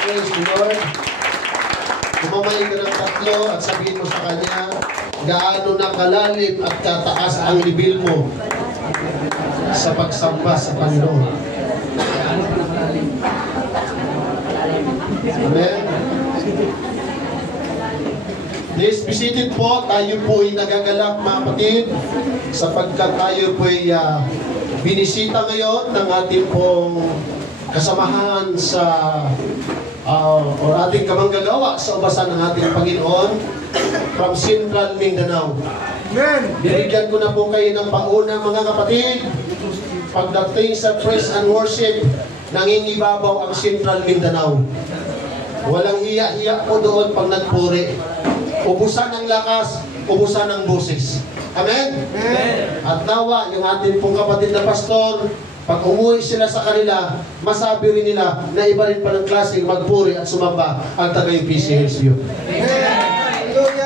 Praise the Lord. Kumamain ka ng tatlo at sabihin mo sa kanya, gaano na kalalim at kataas ang libil mo sa pagsamba sa Panginoon. Amen. Please be seated po. Tayo po ay nagagalak, mga kapatid, sapagkat tayo po ay binisita ngayon ng ating pong kasamahan sa o ating kamanggagawa sa ubasan ng ating Panginoon from Central Mindanao. Amen. Binigyan ko na po kayo ng pauna, mga kapatid. Pagdating sa praise and worship, nangingibabaw ang Central Mindanao. Walang hiya-hiya po doon pag nagpuri. Ubusan ng lakas, ubusan ng boses. Amen? Amen. At nawa, yung ating pong kapatid na pastor, pag umuwi sila sa kanila, masabi rin nila na iba rin pa ng klaseng magpuri at sumamba ang taga-UPCSU.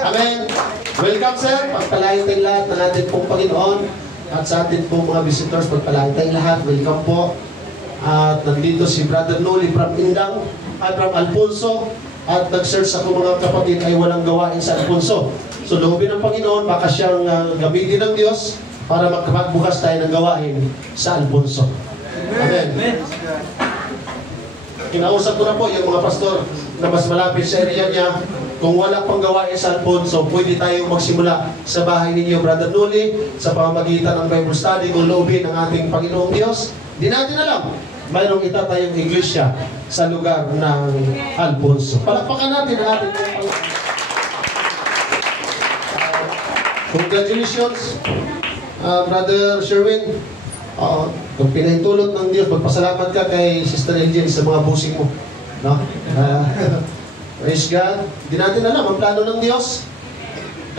Amen. Welcome, sir. Pagpalain tayong lahat ng ating pong Panginoon at sa ating pong mga visitors, pagpalain tayong lahat. Welcome po. At nandito si Brother Noli from Indang at from Alfonso. At nag-search ako, mga kapatid, ay walang gawain sa Alfonso. So loobin ng Panginoon, baka siyang gamitin ng Diyos para magbukas tayo ng gawain sa Alfonso. Amen. Amen. Kinausap ko na po yung mga pastor na mas malapit sa area niya. Kung wala pang gawain sa Alfonso, pwede tayong magsimula sa bahay ninyo, Brother Noli, sa pamamagitan ng Bible study kung loobin ng ating Panginoong Diyos. Di natin alam, mayroong itatayong iglesia sa lugar ng Alfonso. Palakpakan natin ang ating Panginoon. Congratulations, Brother Sherwin. Kung pinahintulot ng Diyos, magpasalamat ka kay Sister Angel sa mga busing mo. No? Praise God. Hindi natin alam ang plano ng Diyos.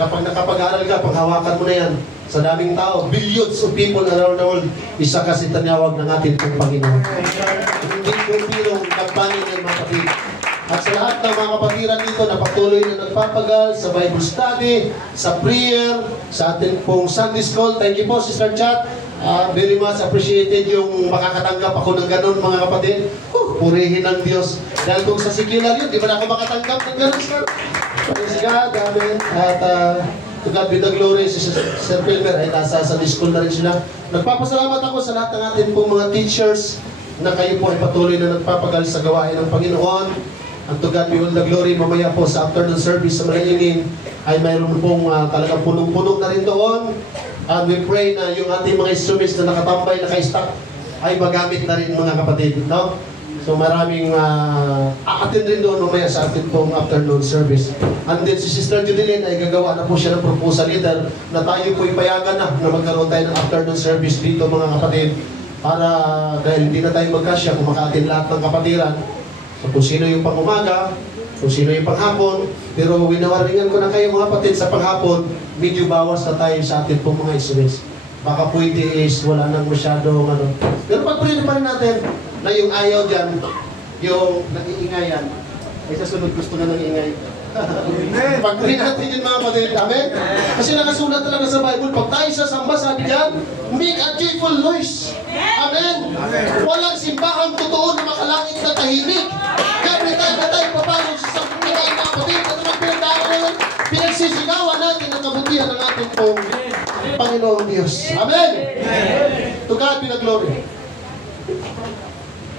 Kapag nakapag-aaral ka, paghawakan mo na yan. Sa daming tao, billions of people around the world, isa kasi tinawag ng ating Panginoon. Hindi po pirong nagpanin ng mga kapatid. At sa lahat ng mga kapatiran dito na patuloy na nagpapagal sa Bible study, sa prayer, sa ating pong Sunday School. Thank you po, Sister Chat. Very much appreciated yung makakatanggap ako ng ganun, mga kapatid. Purihin ng Diyos. Dahil kung sa secular yun, di ba na ako makatanggap ng ganun, sir? Praise God, amen. At to God be the glory, si Sir Pilmer ay nasa Sunday School na rin sila. Nagpapasalamat ako sa lahat ng ating pong mga teachers na kayo po ay patuloy na nagpapagal sa gawain ng Panginoon. And to God be all the glory. Mamaya po sa afternoon service sa Malayinin ay mayroon pong talagang punong-puno na rin doon. And we pray na yung ating mga instruments na nakatambay, naka-stack ay magamit na rin, mga kapatid. No? So maraming aatin rin doon mamaya sa ating pong afternoon service. And then si Sister Judilyn ay gagawa na po siya ng proposal leader na tayo po ipayagan na magkaroon tayo ng afternoon service dito, mga kapatid. Para dahil hindi na tayo magkasya kung makaatin lahat ng kapatiran. So kung sino yung pang-umaga, kung sino yung panghapon, pero winawaringan ko na kayo, mga kapatid, sa panghapon, medyo bawas na tayo sa ating pong mga instruments. Baka pwede is wala nang masyadong ano. Pero pag-pray pa rin natin na yung ayaw dyan, yung nag-iingayan, ay sa sunod gusto na nag-iingay. Pag-pray natin yun, mga kapatid. Amen? Kasi nakasulat talaga sa Bible, pag tayo sa samba, sabi dyan, make a joyful noise. Amen? Walang simbahang totoo na makalangit na tahimik. Every time na tayo papasok sa samba tayo, mga kapatid, at naman pinagdaan, pinagsisigawan natin ang kabutihan ng ating pong Panginoong Diyos. Amen? To God be the glory.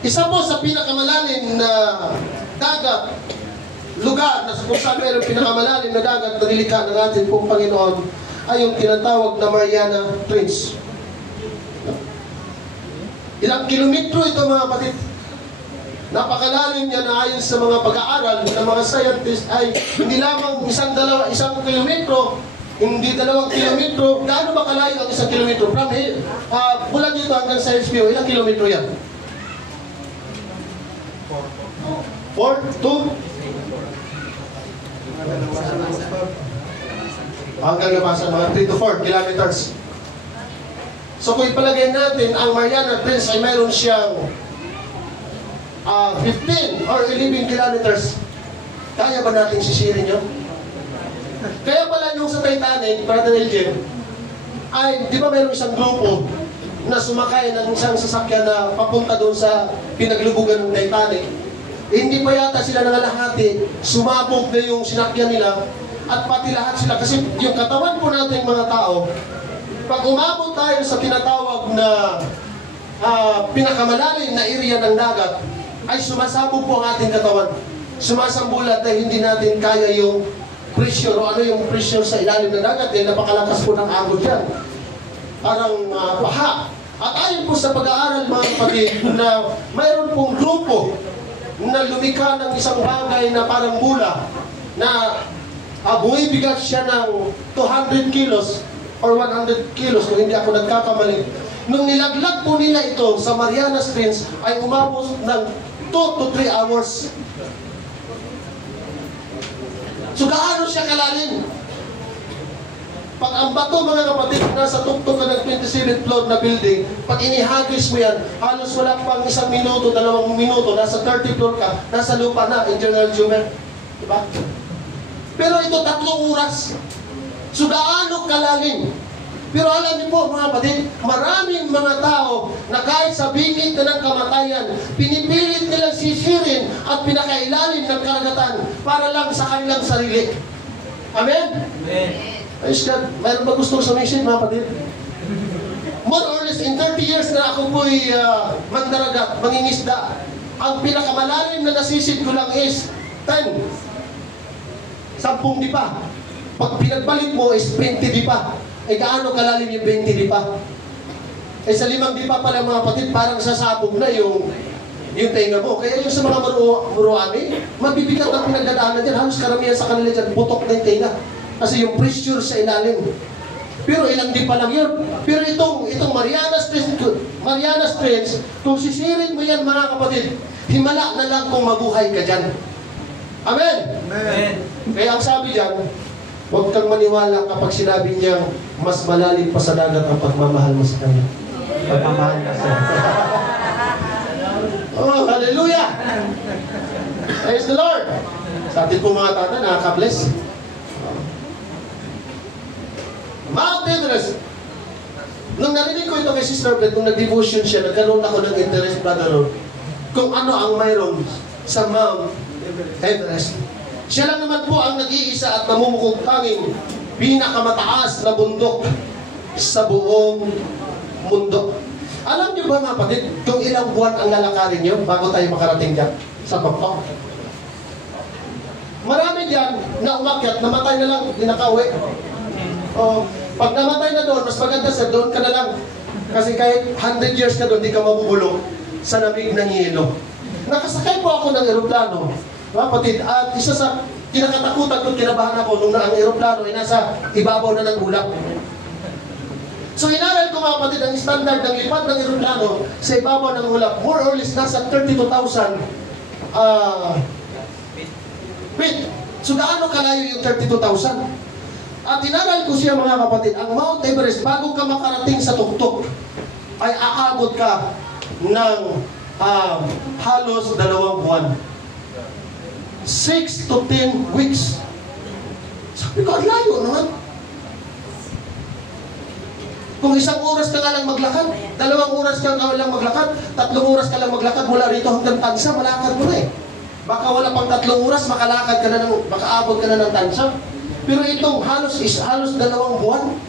Isa po sa pinakamalalim na dagat, lugar na kung saan mayroong pinakamalalim na dagat na nilikha ng ating pong Panginoon ay yung tinatawag na Mariana Trench. Ilang kilometro ito, mga kapatid. Napakalalim niya na ayon sa mga pag-aaral ng mga scientists ay hindi lamang isang kilometro, hindi 2 kilometro. Gaano ba kalayo ang 1 kilometro? From here, mula dito hanggang sa SPO, ilang kilometro yan? 4, 2, hanggang labasan, mga 3 to 4 kilometers. So kung ipalagay natin, ang Mariana Trench ay mayroon siyang 15 or 11 kilometers. Kaya ba natin sisirin yun? Kaya pala yung sa Titanic, Brother Elgin, ay di ba mayroon isang grupo na sumakay ng isang sasakyan na papunta doon sa pinaglubugan ng Titanic? hindi pa yata sila nangalahati, sumabog na yung sinakyan nila, at pati lahat sila. Kasi yung katawan po natin mga tao, pag umabot tayo sa tinatawag na pinakamalalim na area ng dagat, ay sumasabog po ang ating katawan. Sumasambulat dahil hindi natin kaya yung pressure o ano yung pressure sa ilalim ng dagat. Dahil napakalakas po ng agos yan. Parang baha. At ayon po sa pag-aaral mga kapatid na mayroon pong grupo na lumikha ng isang bagay na parang bula na bumibigat siya ng 200 kilos or 100 kilos kung hindi ako nagkakamali. Nung nilaglag po nila ito sa Marianas Trench ay umabot ng 2 to 3 hours. So gaano siya kalalim? Pag ang bato mga kapatid, nasa tuktok ka ng 27th floor na building, pag inihagis mo yan, halos wala pang 1 minuto, 2 minuto, nasa 30th floor ka, nasa lupa na, in General Jumer. Diba? Pero ito 3 oras. So gaano kalalim? Pero alam niyo po mga kapatid, maraming mga tao na kahit sa bingit na ng kamatayan, pinipilit nilang sisirin at pinakailalim ng karagatan para lang sa kanilang sarili. Amen? Amen. Ayos God, mayroon ba gustong sumisid mga kapatid? More or less, in 30 years na ako po'y mandaragat, mangingisda, ang pinakamalalim na nasisid ko lang is 10. 10 dipa. Pag pinagbalik mo is 20 dipa. Eh gaano kalalim yung 20 dipa? Eh sa 5 dipa pala mga kapatid, parang sasabog na yung tenga mo. Kaya yung sa mga muruami, mabibigat ang pinagdadaanan dyan. Halos karamihan sa kanila dyan, butok na yung tenga. Kasi yung pressure sa ilalim. Pero ilang di pa lang yun. Pero itong Marianas Trench, kung sisirin mo yan mga kapatid, himala na lang kung mabuhay ka dyan. Amen? Amen. Kaya ang sabi dyan, huwag kang maniwala kapag sinabi niya mas malalim pa sa dagat ang pagmamahal mo sa kanya. Pagmamahal ka sa Oh, hallelujah! Praise the Lord! Sa atin po mga tata, nakaka-bless. Mount Everest. Nung narinig ko ito kay Sister Beth, nung nag-devotion siya, nagkaroon ako ng interest, Brother Lord, kung ano ang mayroon sa Mount Everest. Siya lang naman po ang nag-iisa at namumukong tanging pinakamataas na bundok sa buong mundo. Alam niyo ba mga kapatid, kung ilang buwan ang lalakarin niyo bago tayo makarating dyan sa tuktok? Marami dyan na umakyat, namatay na lang, dinakauwi. O, pag namatay na doon, mas maganda sa doon ka na lang. Kasi kahit 100 years ka doon, di ka mabubulong sa lamig ng yelo. Nakasakay po ako ng eroplano, kapatid, at isa sa kinakatakutan ko, kinabahan ako nung ang eroplano ay nasa ibabaw na ng ulap. So inaral ko mga kapatid, ang standard ng lipad ng eroplano sa ibabaw ng ulap, more or less nasa 32,000 feet. So gaano kalayo yung 32,000? At inaral ko siya mga kapatid, ang Mount Everest, bago ka makarating sa tuktok, ay aabot ka ng halos 2 buwan. 6 to 10 weeks. Sabi ko, ang layo naman. Kung 1 oras ka nga lang maglakad, 2 oras ka nga lang maglakad, 3 oras ka lang maglakad mula rito hanggang Tansa, malakad mo na eh. Baka wala pang 3 oras, makalakad ka na makaabot ka na ng Tansa. Pero itong halos 2 buwan.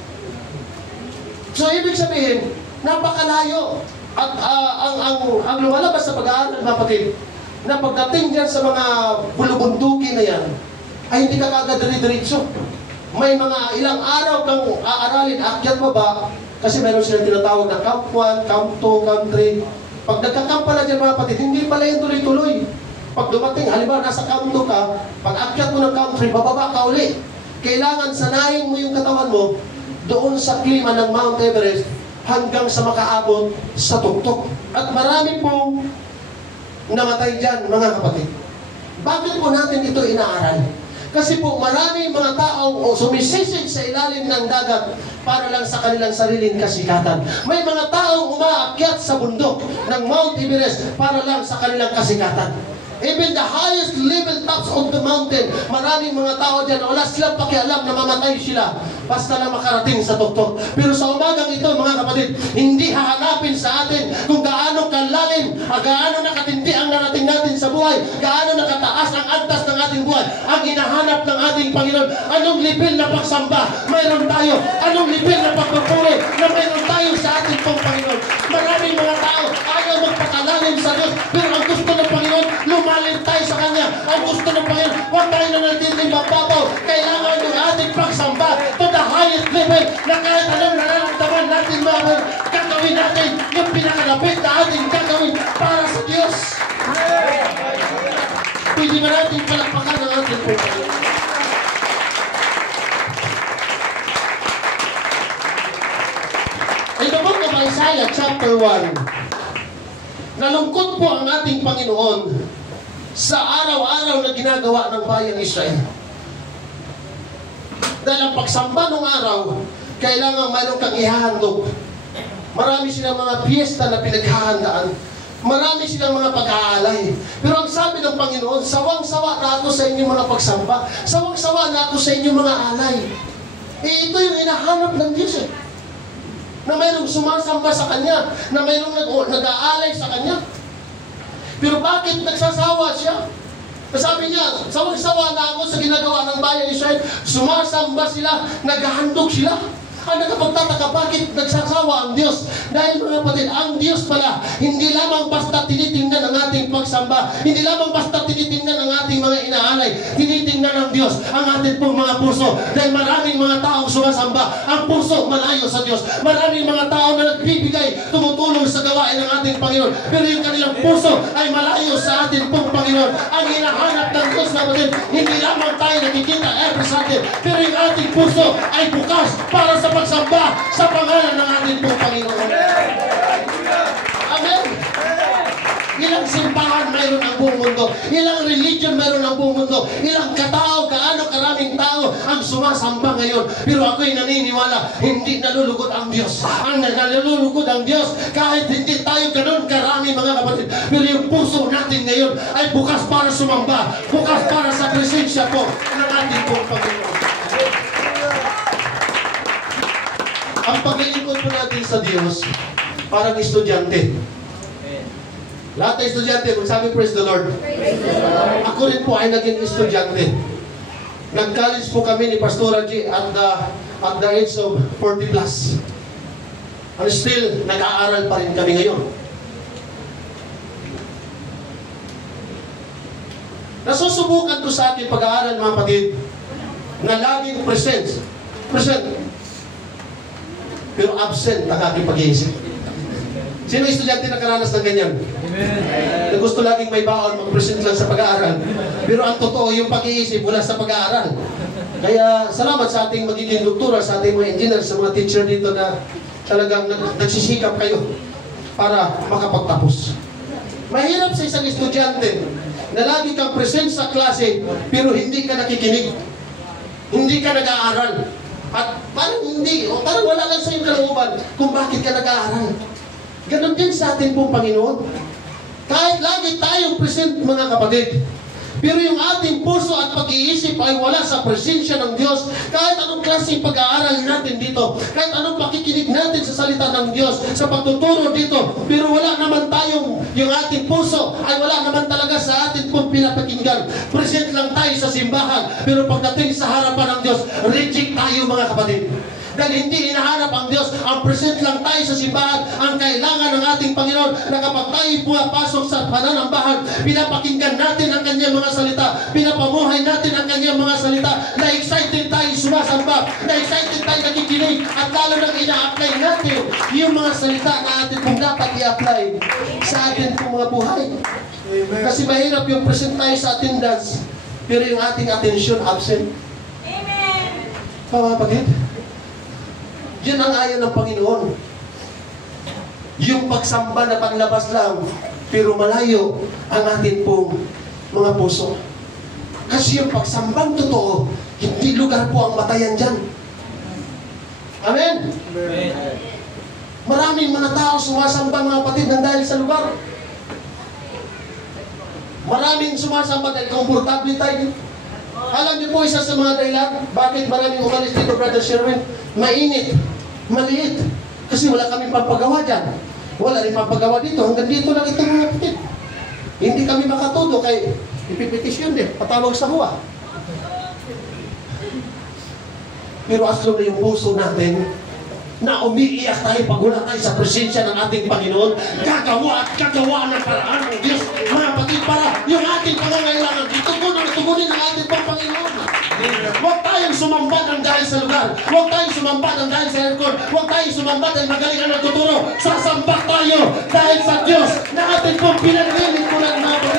So ibig sabihin, napakalayo. At ang lumalabas sa pag-aaral, kapatid, na pagdating dyan sa mga bulubunduki na yan, ay hindi ka kagad diretso. May mga ilang araw kang aaralin, akyat baba, kasi meron silang tinatawag na Camp 1, Camp 2, Camp 3. Pag nagka-camp pala dyan mga kapatid, hindi pala yung tuloy-tuloy. Pag dumating, halimbawa nasa Camp 2 ka, pag akyat mo ng Camp 3, bababa ka uli. Kailangan sanayin mo yung katawan mo doon sa klima ng Mount Everest hanggang sa makaabot sa tuktok. At marami pong namatay dyan, mga kapatid. Bakit po natin ito inaaral? Kasi po marami mga taong sumisisig sa ilalim ng dagat para lang sa kanilang sariling kasikatan. May mga taong umaakyat sa bundok ng Mount Everest para lang sa kanilang kasikatan. Even the highest level tops of the mountain, maraming mga tao dyan na wala silang pakialam na mamatay sila basta lang makarating sa tuktok. Pero sa umagang ito, mga kapatid, hindi hahanapin sa atin kung gaano kalalim kalalim, gaano nakatindi ang narating natin sa buhay, gaano nakataas ang antas ng ating buhay, ang hinahanap ng ating Panginoon. Anong level na pagsamba mayroon tayo? Anong level na pagpupuri na mayroon tayo sa ating pong Panginoon? Maraming mga tao ayaw magpakalalim sa Diyos, pero ang gusto ng Panginoon, lumalim tayo sa Kanya. Ang gusto ng Panginoon, huwag tayo na natiting mababaw. Kailangan yung ating pagsamba to the highest level na kahit anong nararamdaman natin mga gagawin natin yung pinakalapit na ating gagawin para sa Diyos. Pwede ba natin palakpakan ng ating Panginoon? In the book of Isaiah chapter 1, nalungkot po ang ating Panginoon sa araw-araw na ginagawa ng bayang Israel. Dahil ang pagsamba ng araw, kailangan mayroon kang ihahandog. Marami silang mga piyesta na pinaghahandaan. Marami silang mga pag-aalay. Pero ang sabi ng Panginoon, sawang-sawa na ako sa inyong mga pagsamba. Sawang-sawa na ako sa inyong mga alay. Ito yung hinahanap ng Diyos eh. Na mayroong sumasamba sa Kanya, na mayroong nag-aalay sa Kanya. Pero bakit nagsasawa siya? Sabi niya, sawang-sawa na ako sa ginagawa ng bayan Israel. Sumasamba sila, naghahandog sila. Ang nakapagtataka, bakit nagsasawa ang Diyos? Dahil mga kapatid, ang Diyos pala, hindi lamang basta tinitingnan ang ating pagsamba, hindi lamang basta tinitingnan ang ating mga inaalay, tinitingnan ng Diyos ang ating pong mga puso. Dahil maraming mga taong sumasamba, ang puso malayo sa Diyos. Maraming mga tao na nagbibigay, tumutulong sa gawain ng ating Panginoon. Pero yung kanilang puso ay malayo sa ating pong Panginoon. Ang hinahanap ng Diyos, kapatid, hindi lamang tayo nakikita every Sunday, pero yung ating puso ay bukas para sa pagsamba sa pangalan ng ating pong Panginoon. Amen. Ilang simbahan mayroon ang buong mundo, ilang religion mayroon ang buong mundo, ilang katao, gaano karaming tao ang sumasamba ngayon. Pero ako'y naniniwala, hindi nalulugod ang Diyos. Ang nalulugod ang Diyos, kahit hindi tayo ganun karami mga kapatid, pero yung puso natin ngayon ay bukas para sumamba, bukas para sa presensya po ng ating pong Panginoon. Ang paglilingkod po natin sa Diyos, parang estudyante. Lahat ng estudyante, magsabi, praise the Lord. Ako rin po ay naging estudyante. Nag-college po kami ni Pastor G at the age of 40 plus. And still, nag-aaral pa rin kami ngayon. Nasusubukan ko sa akin pag-aaral, mga kapatid, na laging present. Pero absent ang aking pag-iisip. Sino estudyante na karanas ng ganyan? Amen. Na gusto laging may baon, mag-present lang sa pag-aaral. Pero ang totoo, yung pag-iisip wala sa pag-aaral. Kaya salamat sa ating magiging doktora, sa ating mga engineer, sa mga teacher dito na talagang nagsisikap kayo para makapagtapos. Mahirap sa isang estudyante na lagi kang present sa klase pero hindi ka nakikinig. Hindi ka nag-aaral. At parang hindi, o parang wala lang sa iyong kalooban kung bakit ka nag-aaral. Ganon din sa atin pong Panginoon. Kahit lagi tayong present, mga kapatid, pero yung ating puso at pag-iisip ay wala sa presensya ng Diyos. Kahit anong klaseng pag-aaral natin dito, kahit anong pakikinig natin sa salita ng Diyos, sa pagtuturo dito, pero wala naman tayong, yung ating puso ay wala naman talaga sa atin pong pinapakinggan. Present lang tayo sa simbahan, pero pagdating sa harapan ng Diyos, reject tayo, mga kapatid. Dahil hindi hinahanap ang Diyos, ang present lang tayo sa simbahan. Ang kailangan ng ating Panginoon na kapag tayo pumapasok sa pananambahan, pinapakinggan natin ang kanyang mga salita, pinapamuhay natin ang kanyang mga salita, na excited tayo sumasamba, na excited tayo nakikinig, at lalo nang ina-apply natin yung mga salita na atin kung dapat i-apply sa atin pong mga buhay. Amen. Kasi mahirap yung present tayo sa attendance, pero yung ating attention absent. Amen. Mga kapatid, yan ang ayaw ng Panginoon. Yung pagsamba na panlabas lang, pero malayo ang atin pong mga puso. Kasi yung pagsambang totoo, hindi lugar po ang matayan dyan. Amen? Amen. Maraming mga tao sumasamba, mga kapatid, ng dahil sa lugar. Maraming sumasamba dahil komportable tayo. Alam niyo po isa sa mga dahilan, bakit maraming umalis dito, Brother Sherwin? Mainit, maliit, kasi wala kaming pampagawa dyan. Wala rin papagawa dito. Hanggang dito lang ito mga kapatid. Hindi kami makatudo kay ipipetisyon din. Patawag sa huwa. Pero as long na yung puso natin na umiiyak tayo pag wala tayo sa presensya ng ating Panginoon, gagawa at gagawa ng paraan ng Diyos, mga kapatid, para yung ating pangangailangan, tugunin ang ating Panginoon. Huwag tayong sumamba ng dahil sa lugar. Huwag tayong sumamba ng dahil sa aircon. Huwag tayong sumamba dahil magaling ang nagtuturo. Sasamba tayo dahil sa Diyos na ating pong pinag-lilingkuran natin.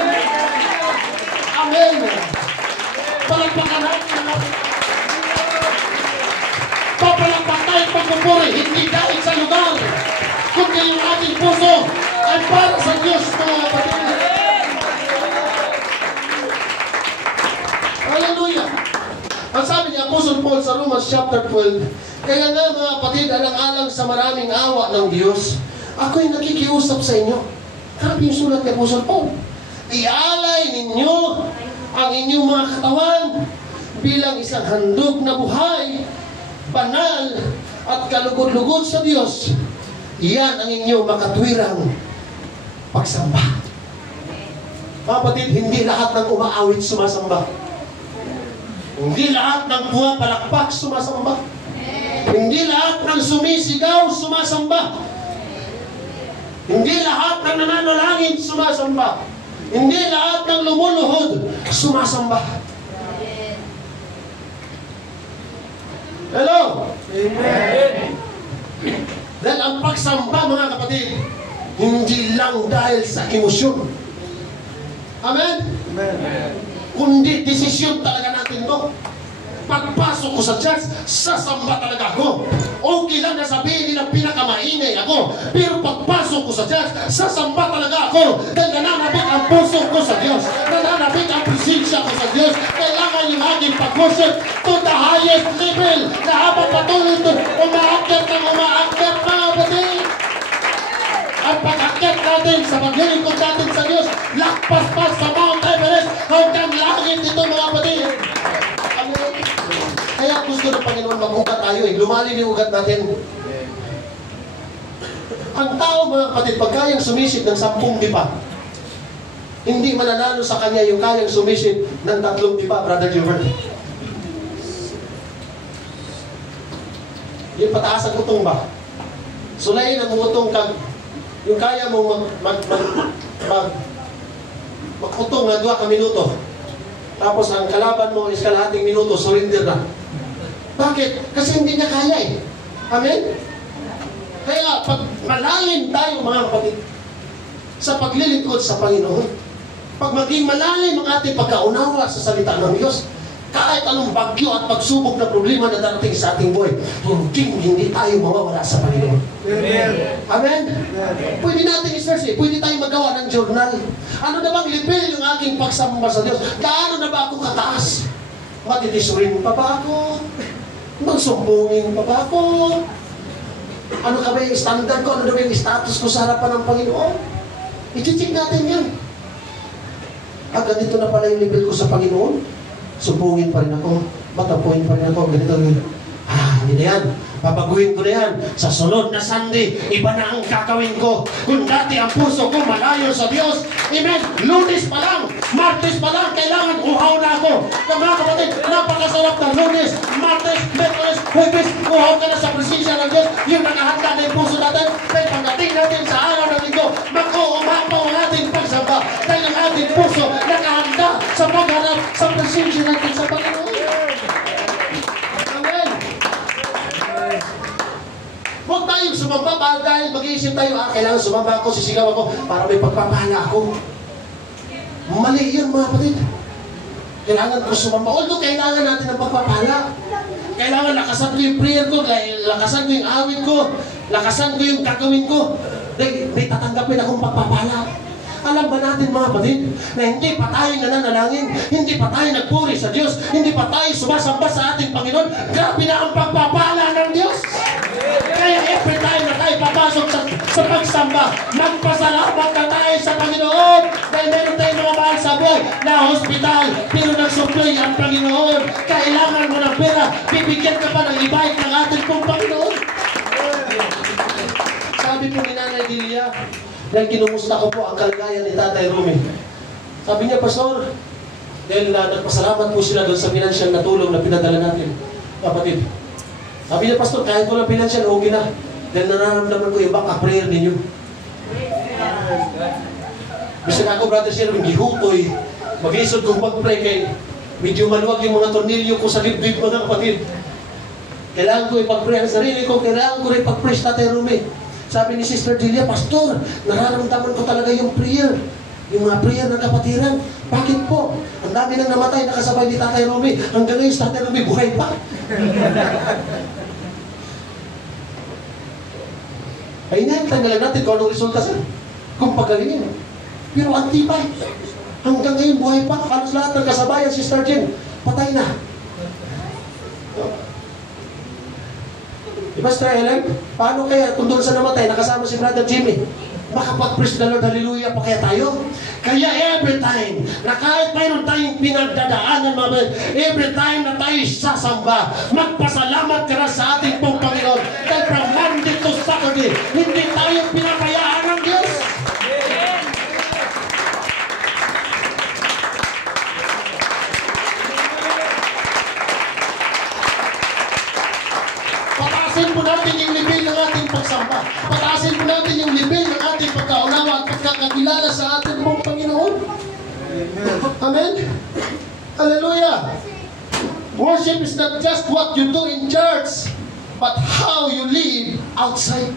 Amen. Palagpakan natin ang ating papalakpak tayo pagpupuri, hindi dahil sa lugar, kundi yung ating puso ay para sa Diyos, mga kapatid. Hallelujah! Ang sabi ni Apostle Paul sa Romans chapter 12, kaya nga mga kapatid, alang-alang sa maraming awa ng Diyos, ako'y nakikiusap sa inyo. Grabe yung sulat ni Apostle Paul. Ialay ninyo ang inyong mga katawan bilang isang handog na buhay, banal at kalugod-lugod sa Diyos. Iyan ang inyong makatwirang pagsamba. Mga kapatid, hindi lahat ng umaawit sumasamba. Hindi lahat ng pumapalakpak sumasamba. Hindi lahat ng sumisigaw sumasamba. Hindi lahat ng nananalangin sumasamba. Hindi lahat ng lumuluhod sumasamba. Hello? Amen. Dahil ang pagsamba, mga kapatid, hindi lang dahil sa emosyon. Amen? Amen. Kundi desisyon talaga natin to. Pagpasok ko sa church, sasamba talaga ako. Okay lang na sabihin nila pinakamaingay ako. Pero pagpasok ko sa church, sasamba talaga ako. Dahil nananabik ang puso ko sa Diyos. Nananabik ang presensya ko sa Diyos. Kailangan yung aking pag-worship to the highest level. Na habang patuloy ito, umaakyat mga kapatid. Ang pag-akyat natin sa paglilingkod natin sa Diyos, lakpas-pas sa Mount Everest, hanggang langit ito mga kapatid. Kaya gusto ng Panginoon mag-ugat tayo lumalim yung ugat natin. Ang tao mga kapatid, pag kayang sumisid ng 10 dipa, hindi mananalo sa kanya yung kayang sumisid ng 3 dipa, Brother Gilbert. Yung pataas ang utong ba? Sulayin ang utong kag yung kaya mong mag-utong na 2 ka minuto. Tapos ang kalaban mo is kalahating minuto, surrender na. Bakit? Kasi hindi niya kaya eh. Amen? Kaya pag malalim tayo mga kapatid sa paglilingkod sa Panginoon, pag maging malalim ang ating pagkaunawa sa salita ng Diyos, kahit anong bagyo at pagsubok na problema na darating sa ating buhay, hindi tayo mawawala sa Panginoon. Amen? Amen? Pwede natin i-search pwede tayo magawa ng journal. Ano na bang level yung aking pagsamba sa Diyos? Gaano na ba ako kataas? Matitisurin pa ba ako? Magsumbungin pa ba ako? Ano ka ba yung standard ko? Ano na ba yung status ko sa harapan ng Panginoon? I-check natin yan. Ganito na pala yung level ko sa Panginoon. Sumbungin pa rin ako. Matapuin pa rin ako. Ganito. Hindi na yan. Babaguhin ko na yan. Sa sunod na Sunday, iba na ang kakawin ko. Kung dati ang puso ko malayo sa Diyos, amen, Lunes pa lang, Martes pa lang, kailangan uhaw na ako. Mga kapatid, napakasarap ng Lunes, Martes, Miyerkules, Huwebes, uhaw ka na sa presensya ng Diyos. Yung nakahanda na yung puso natin. Dahil pagdating natin sa araw ng linggo, mag-uumapaw ang ating pagsamba. Dahil ang ating puso nakahanda sa pagharap sa presensya natin sa Panginoon. Huwag tayong sumamba dahil mag-iisip tayo, kailangan sumamba ako, sisigaw ako, para may pagpapala ako. Mali yun mga kapatid. Kailangan ko sumamba. Although kailangan natin ng pagpapala. Kailangan lakasan ko yung prayer ko, lakasan ko yung awit ko, lakasan ko yung gagawin ko. Dahil may tatanggapin akong pagpapala. Alam ba natin mga kapatid, na hindi pa tayo nananalangin, hindi pa tayo nagpuri sa Diyos, hindi pa tayo sumasamba sa ating Panginoon, grabe na ang pagpapala ng Diyos. Kaya every time na tayo papasok sa pagsamba, magpasalamat na tayo sa Panginoon dahil meron tayong mga mahal sa buhay na hospital, pero nagsupply ang Panginoon. Kailangan mo ng pera, bibigyan ka pa ng ibahit ng ating pong Panginoon. Sabi Sabi po ni Nanay Delia, dahil kinumusta ko po ang kalagayan ni Tatay Rumi. Sabi niya, Pastor, dahil nagpasalamat po sila doon sa financial na tulong na pinadala natin, kapatid. Sabi niya, Pastor, kahit walang financial, okay na. Dahil nararamdaman ko yung baka prayer ninyo. Bisa na ako, Brother Sherwin, gihutoy. Mag-isod kong mag-pray kay medyo maluwag yung mga tornilyo ko sa dibdib, mga kapatid. Kailangan ko ipag-pray ang sarili ko, kailangan ko rin ipag-pray sa Tatay Rumi. Sabi ni Sister Delia, Pastor, nararamdaman ko talaga yung prayer. Yung mga prayer ng kapatiran. Bakit po? Ang dami nang namatay nakasabay ni Tatay Rumi. Hanggang ngayon si Tatay Rumi buhay pa. Ay, inahintay na lang natin kung anong resulta sir. Kung pagalingin. Pero antipay. Hanggang ngayon buhay pa. Halos lahat ng kasabayan, Sister Jen, patay na. Diba, Sister Ellen? Paano kaya kung doon sa namatay, nakasama si Brother Jimmy? Makapag-praise the Lord, hallelujah pa kaya tayo? Kaya every time, na kahit mayroon tayong pinagdadaanan, every time na tayo sasamba, magpasalamat ka na sa ating pong Panginoon. Dahil from Monday to Saturday, hindi tayo pinapayaan ng Diyos. Pataasin po natin yung level ng ating pagsamba. Pataasin po natin yung level ng ating pagkaunawa at pagkakakilala sa ating pong Panginoon. Amen? Hallelujah! Worship is not just what you do in church, but how you live outside.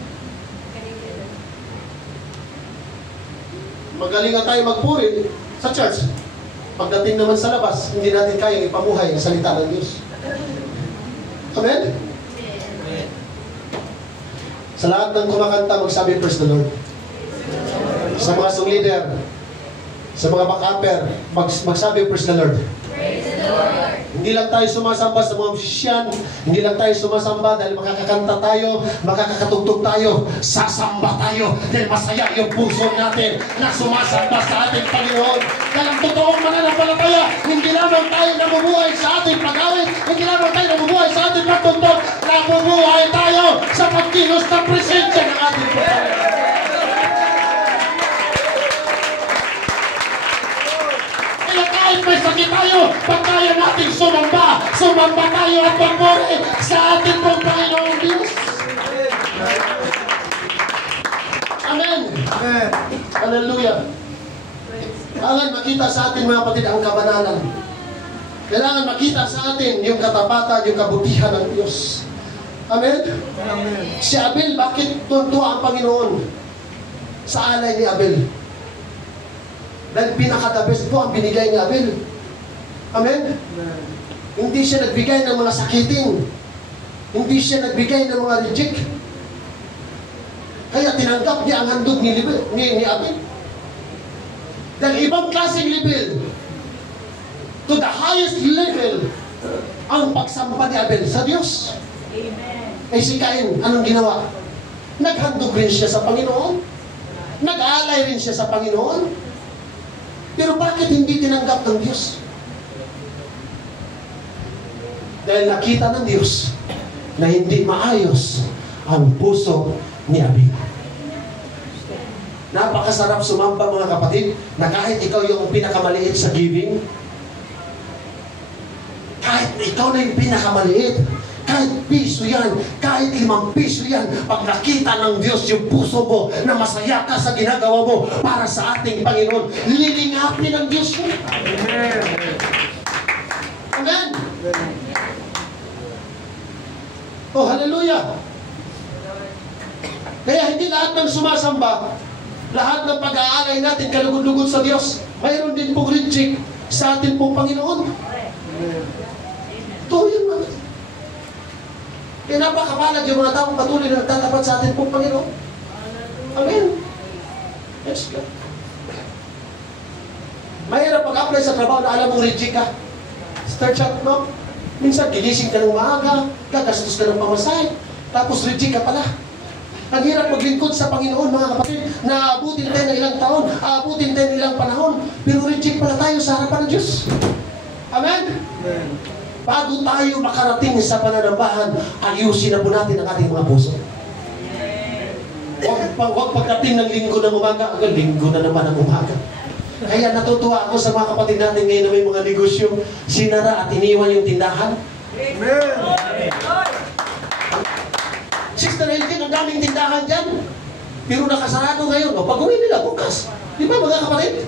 Magaling nga tayo magpuri sa church. Pagdating naman sa labas, hindi natin kayang ipamuhay ang salita ng Diyos. Amen? Sa lahat ng kumakanta, magsabi, praise the Lord. Sa mga song leader, sa mga back-upper, magsabi, praise the Lord. Praise the Lord. Hindi lang tayo sumasamba sa mga musician, hindi lang tayo sumasamba dahil makakakanta tayo, makakatugtog tayo, sasamba tayo dahil masaya yung puso natin na sumasamba sa ating Panginoon. Dahil ang totoong mananampalataya, hindi lamang tayo nabubuhay sa ating pag-awit, hindi lamang tayo nabubuhay sa ating pagtugtog, nabubuhay tayo sa pagkilos ng presensya ng ating Panginoon. Kahit may sakit tayo, pag kaya natin sumamba tayo at pagpuri sa ating pong Panginoong Diyos. Amen. Amen. Hallelujah. Kailangan makita sa atin mga kapatid ang kabanalan. Kailangan makita sa atin yung katapatan, yung kabutihan ng Diyos. Amen. Amen. Si Abel, bakit tuntua ang Panginoon sa alay ni Abel? Dahil pinaka-the best po ang binigay ni Abel. Amen? Amen. Hindi siya nagbigay ng mga sakiting. Hindi siya nagbigay ng mga reject. Kaya tinanggap niya ang handog ni Abel. Dahil ibang klaseng level, to the highest level, ang pagsamba ni Abel sa Diyos. Amen. Eh si Cain, anong ginawa? Naghandog rin siya sa Panginoon. Nag-aalay rin siya sa Panginoon. Pero bakit hindi tinanggap ng Diyos? Dahil nakita ng Diyos na hindi maayos ang puso ni Abel. Napakasarap sumamba mga kapatid na kahit ikaw yung pinakamaliit sa giving, kahit ikaw na yung pinakamaliit, kahit piso yan, kahit 5 piso yan, pag nakita ng Diyos yung puso mo na masaya ka sa ginagawa mo para sa ating Panginoon, lilingapin ng Diyos mo. Amen. Amen? Oh, hallelujah! Kaya hindi lahat ng sumasamba, lahat ng pag-aalay natin kalugod-lugod sa Diyos, mayroon din pong reject sa ating pong Panginoon. Ito yun mga. Kaya napakabalag yung mga taong patuloy na nagtatapat sa ating pong Panginoon. Amen. Yes, God. Mahirap pag-apply sa trabaho na alam mong reject ka. Start shot, no? Minsan, gigising ka ng maaga, gagastos ka ng pamasahe, tapos reject ka pala. Ang hirap maglingkod sa Panginoon, mga kapatid, na aabutin tayo ng ilang taon, aabutin tayo ng ilang panahon, pero reject pala tayo sa harapan ng Diyos. Amen? Amen. Bago tayo makarating sa pananambahan, ayusin na po natin ang ating mga puso. Huwag pagdating ng linggo ng umaga, linggo na naman ang umaga. Kaya natutuwa ako sa mga kapatid natin ngayon na may mga negosyo, sinara at iniwan yung tindahan. Amen. Sister Elgin, ang daming tindahan dyan. Pero nakasarado ngayon. O pag-uwi nila bukas. Di ba mga kapatid?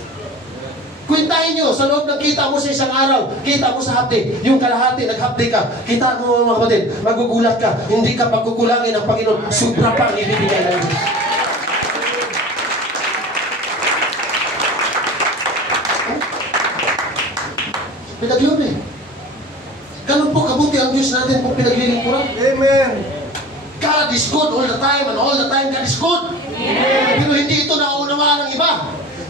Kwentahin nyo, sa loob ng kita mo sa isang araw, kita mo sa hapde, yung kalahati, nag-hapde ka, kita mo mga kapatid, magugulat ka, hindi ka pagkukulangin ng Panginoon, sobra pa ang ibibigay ng Diyos. Pinaglob eh. Ganun po kabuti ang Diyos natin kung pinaglilingkuran. Amen. God is good all the time and all the time God is good. Pero hindi ito nauunawaan ng iba.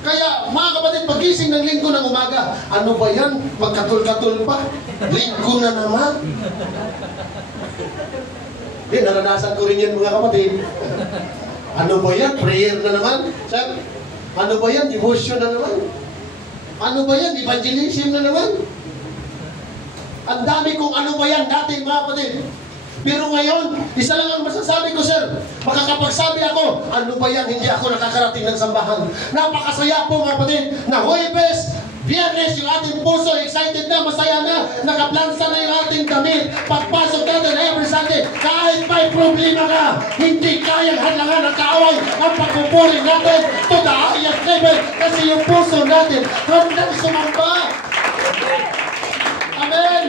Kaya mga kapatid, pagising ng linggo ng umaga, ano ba yan? Magkatul-katul pa? Linggo na naman. Naranasan ko rin yan mga kapatid. Ano ba yan? Prayer na naman? Sir? Ano ba yan? Devotion na naman? Ano ba yan? Evangelism na naman? Ang dami kong ano ba yan dati mga kapatid. Pero ngayon, isa lang ang masasabi ko, sir. Makakapagsabi ako, ano ba yan? Hindi ako nakakarating ng sambahan. Napakasaya po mga kapatid na Huwebes, Biyernes, yung ating puso, excited na, masaya na, nakaplansa na yung ating damit. Pagpasok natin every Sunday, kahit may problema ka, hindi kayang hadlangan ng kaaway ang pagpupuri natin to the highest level kasi yung puso natin handang sumamba. Amen!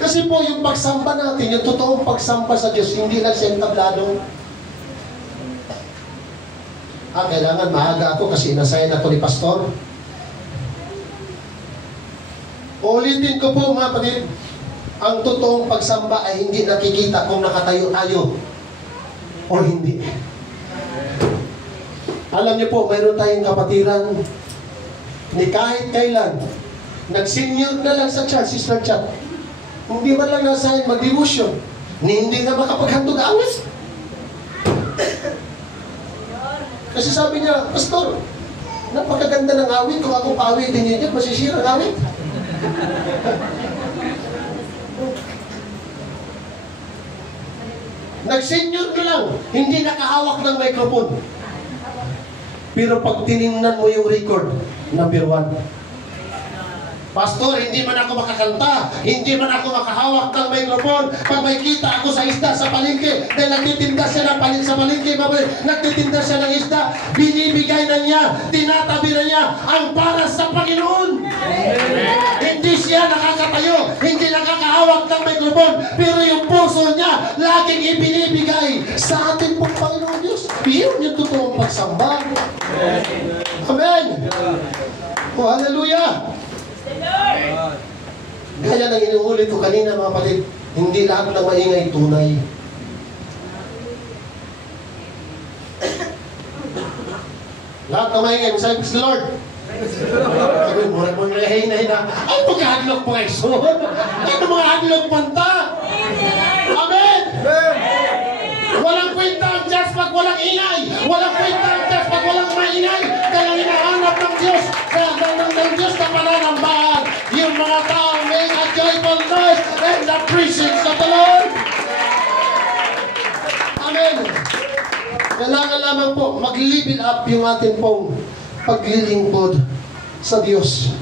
Kasi po yung pagsamba natin, yung totoong pagsamba sa Diyos, hindi lang siya entablado. Kailangan maaga ako kasi inasayan ako ni Pastor. Ulitin ko po mga kapatid, ang totoong pagsamba ay hindi nakikita kung nakatayo tayo o hindi. Alam niyo po, mayroon tayong kapatiran ni kahit kailan, nag-senior na lang sa church, sister chat. Hindi man lang nasahin mag-devotion, ni hindi na makapaghandog awit. Kasi sabi niya, Pastor, napakaganda ng awit, kung ako pa-awitin niyo dyan, masisira ang awit. Nag-senior ka lang, hindi nakahawak ng microphone. Pero pag tiningnan mo yung record, number 1. Pastor, hindi man ako makakanta, hindi man ako makahawak ng microphone. Pag may kita ako sa isda sa palengke, dahil nagtitinda siya ng sa palengke, nagtitinda siya ng isda, binibigay na niya, tinatabi na niya ang para sa Panginoon. Amen. Hindi siya nakakatayo, hindi nakakahawak ng microphone, pero yung puso niya laging ibinibigay sa ating pong Panginoon Diyos. Yun yung totoong pagsamba. Amen. Oh, hallelujah. Gaya ng inuulit ko kanina mga kapatid, hindi lahat ng maingay tunay. Lahat ng maingay, sabi ko, Lord, sabi mo, murag hina-hina, ay maghahanlog po kayo son. Ano mga hanlog panta? Amen! Walang kwenta ang Diyos pag walang ingay. Walang kwenta ang Diyos pag walang maingay. Kaya hinahanap ng Diyos ng Diyos na pananambahan yung mga taong may a joyful noise and the presence of the Lord. Amen. Kailangan lamang po mag-level up yung ating pong paglilingkod sa Diyos.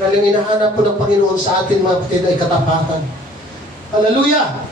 Dahil yung hinahanap po ng Panginoon sa atin mga kapatid ay katapatan. Hallelujah!